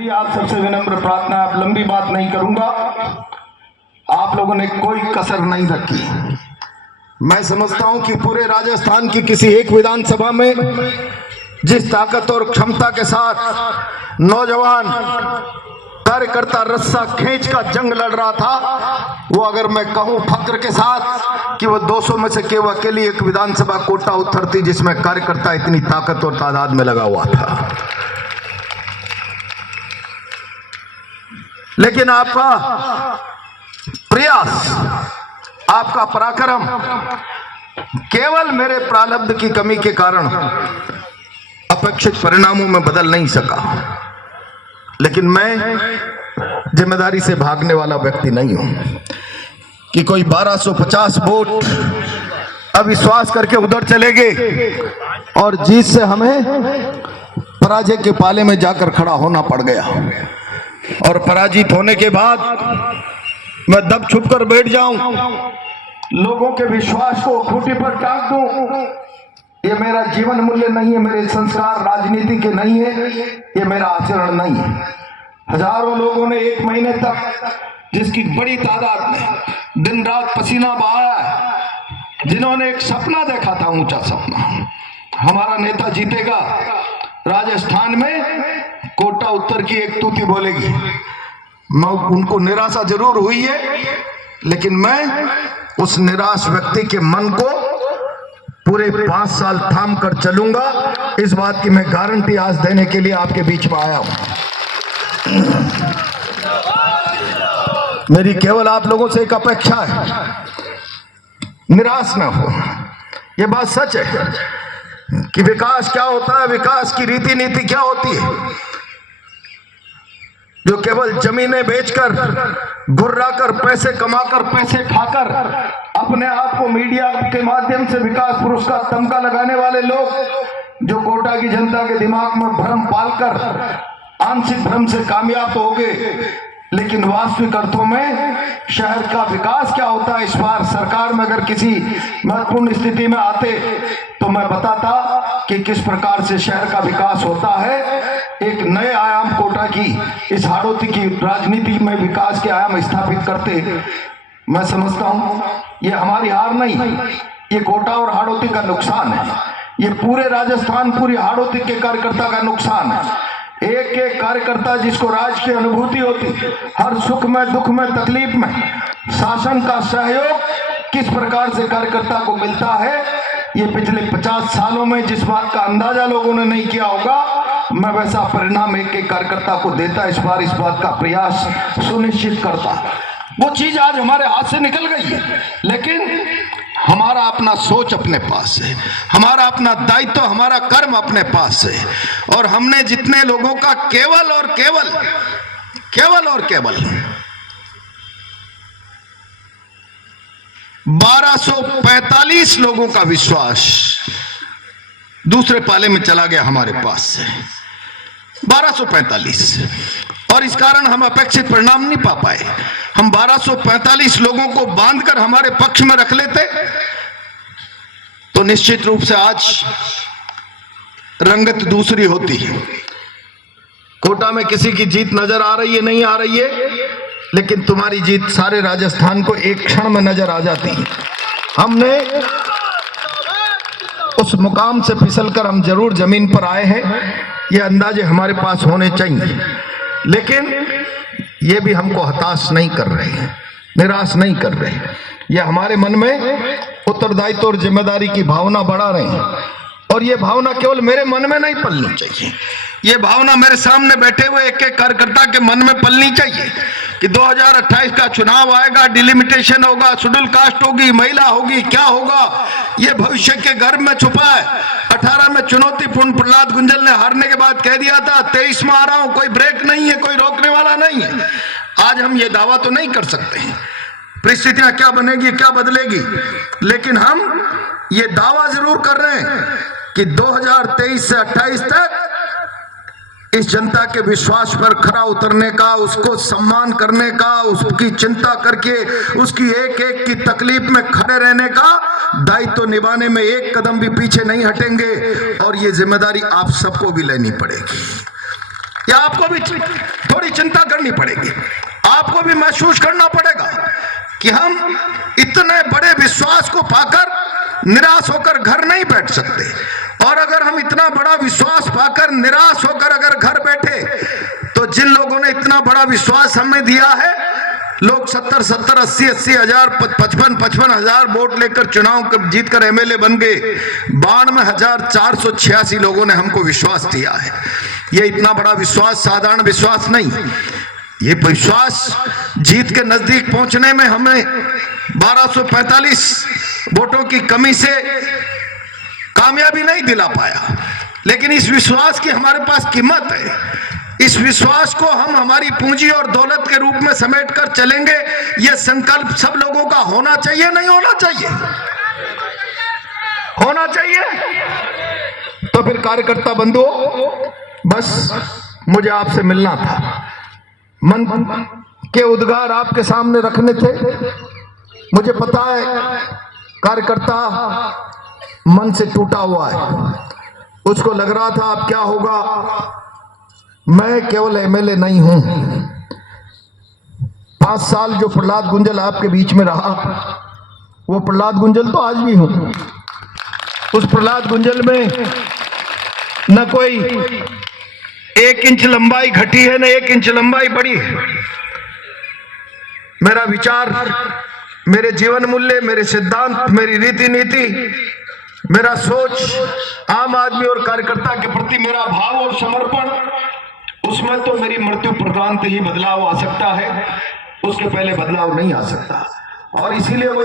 आप सबसे विनम्र प्रार्थना, आप लंबी बात नहीं करूंगा। आप लोगों ने कोई कसर नहीं रखी। मैं समझता हूं कि पूरे राजस्थान की किसी एक विधानसभा में जिस ताकत और क्षमता के साथ नौजवान कार्यकर्ता रस्सा खींच का जंग लड़ रहा था, वो अगर मैं कहूं फक्र के साथ कि वो 200 में से केवल अकेली एक विधानसभा कोटा उत्तर थी जिसमें कार्यकर्ता इतनी ताकत और तादाद में लगा हुआ था। लेकिन आपका प्रयास, आपका पराक्रम केवल मेरे प्रारब्ध की कमी के कारण अपेक्षित परिणामों में बदल नहीं सका। लेकिन मैं जिम्मेदारी से भागने वाला व्यक्ति नहीं हूं कि कोई 1250 वोट अविश्वास करके उधर चले गए और जीत से हमें पराजय के पाले में जाकर खड़ा होना पड़ गया। और पराजित होने के बाद मैं दब छुप कर बैठ जाऊं, लोगों के विश्वास को खूंटी पर टांग दूं। ये मेरा जीवन मूल्य नहीं है, मेरे संस्कार राजनीति के नहीं है, ये मेरा आचरण नहीं है। हजारों लोगों ने एक महीने तक, जिसकी बड़ी तादाद में दिन रात पसीना बहाया है, जिन्होंने एक सपना देखा था, ऊंचा सपना, हमारा नेता जीतेगा, राजस्थान में कोटा उत्तर की एक तूती बोलेगी, मैं उनको निराशा जरूर हुई है। लेकिन मैं उस निराश व्यक्ति के मन को पूरे 5 साल थाम कर चलूंगा, इस बात की मैं गारंटी आज देने के लिए आपके बीच में आया हूं। मेरी केवल आप लोगों से एक अपेक्षा है, निराश ना हो। यह बात सच है कि विकास क्या होता है, विकास की रीति नीति क्या होती है। जो केवल जमीनें बेचकर, घुर्राकर, पैसे कमाकर, पैसे खाकर अपने आप को मीडिया के माध्यम से विकास पुरुष का तमगा लगाने वाले लोग, जो कोटा की जनता के दिमाग में भ्रम पालकर आंशिक भ्रम से कामयाब हो गए। लेकिन वास्तविक अर्थों में शहर का विकास क्या होता है, इस बार सरकार में अगर किसी महत्वपूर्ण स्थिति में आते तो मैं बताता कि किस प्रकार से शहर का विकास होता है। एक नए आयाम कोटा की, इस हाड़ौती की राजनीति में विकास के आयाम स्थापित करते। मैं समझता हूं ये हमारी हार नहीं, ये कोटा और हाड़ौती का नुकसान है, ये पूरे राजस्थान, पूरी हाड़ौती के कार्यकर्ता का नुकसान है। एक एक कार्यकर्ता जिसको राज की अनुभूति होती, हर सुख में, दुख में, तकलीफ में शासन का सहयोग किस प्रकार से कार्यकर्ता को मिलता है, ये पिछले 50 सालों में जिस बात का अंदाजा लोगों ने नहीं किया होगा, मैं वैसा परिणाम एक एक कार्यकर्ता को देता, इस बार इस बात का प्रयास सुनिश्चित करता। वो चीज आज हमारे हाथ से निकल गई है, लेकिन हमारा अपना सोच अपने पास है, हमारा अपना दायित्व, हमारा कर्म अपने पास है। और हमने जितने लोगों का केवल और केवल 1245 लोगों का विश्वास दूसरे पाले में चला गया हमारे पास से, 1245। और इस कारण हम अपेक्षित परिणाम नहीं पा पाए। हम 1245 लोगों को बांधकर हमारे पक्ष में रख लेते तो निश्चित रूप से आज रंगत दूसरी होती है। कोटा में किसी की जीत नजर आ रही है, नहीं आ रही है, लेकिन तुम्हारी जीत सारे राजस्थान को एक क्षण में नजर आ जाती है। हमने उस मुकाम से फिसलकर हम जरूर जमीन पर आए हैं, ये अंदाजे हमारे पास होने चाहिए। लेकिन ये भी हमको हताश नहीं कर रहे, निराश नहीं कर रहे। ये हमारे मन में उत्तरदायित्व और जिम्मेदारी की भावना बढ़ा रहे हैं। और ये भावना केवल मेरे मन में नहीं पलनी चाहिए, ये भावना मेरे सामने बैठे हुए एक एक कार्यकर्ता के मन में पलनी चाहिए कि 2028 का चुनाव आएगा, डिलिमिटेशन होगा, शेड्यूल कास्ट होगी, महिला होगी, क्या होगा, ये भविष्य के गर्भ में छुपा है। 18 में चुनौतीपूर्ण प्रहलाद गुंजल ने हारने के बाद कह दिया था 23 में आ रहा हूं, कोई ब्रेक नहीं है, कोई रोकने वाला नहीं है। आज हम ये दावा तो नहीं कर सकते हैं परिस्थितियां क्या बनेगी, क्या बदलेगी, लेकिन हम ये दावा जरूर कर रहे हैं कि 2023 से 28 तक इस जनता के विश्वास पर खरा उतरने का, उसको सम्मान करने का, उसकी चिंता करके उसकी एक एक की तकलीफ में खड़े रहने का दायित्व निभाने में एक कदम भी पीछे नहीं हटेंगे। और ये जिम्मेदारी आप सबको भी लेनी पड़ेगी, या आपको भी कि हम इतने बड़े विश्वास को पाकर निराश होकर घर नहीं बैठ सकते। और अगर हम इतना बड़ा विश्वास पाकर निराश होकर अगर घर बैठे, तो जिन लोगों ने इतना बड़ा विश्वास हमें दिया है, लोग 70-70, 80-80 हजार, 55-55 हजार वोट लेकर चुनाव जीतकर एमएलए बन गए। 92,486 लोगों ने हमको विश्वास दिया है। ये इतना बड़ा विश्वास साधारण विश्वास नहीं। ये विश्वास जीत के नजदीक पहुंचने में हमें 1245 वोटों की कमी से कामयाबी नहीं दिला पाया, लेकिन इस विश्वास की हमारे पास कीमत है। इस विश्वास को हम हमारी पूंजी और दौलत के रूप में समेट कर चलेंगे। यह संकल्प सब लोगों का होना चाहिए, नहीं होना चाहिए? होना चाहिए। तो फिर कार्यकर्ता बंधुओं, बस मुझे आपसे मिलना था, मन के उद्गार आपके सामने रखने थे। मुझे पता है कार्यकर्ता मन से टूटा हुआ है, उसको लग रहा था अब क्या होगा, मैं केवल एमएलए नहीं हूं। 5 साल जो प्रहलाद गुंजल आपके बीच में रहा, वो प्रहलाद गुंजल तो आज भी हूं। उस प्रहलाद गुंजल में न कोई 1 इंच लंबाई घटी है, न 1 इंच लंबाई बढ़ी है। मेरा विचार, मेरे जीवन मूल्य, मेरे सिद्धांत, मेरी रीति नीति, मेरा सोच, आम आदमी और कार्यकर्ता के प्रति मेरा भाव और समर्पण, उसमें तो मेरी मृत्यु प्रदान ही बदलाव आ सकता है, उसके पहले बदलाव नहीं आ सकता। और इसीलिए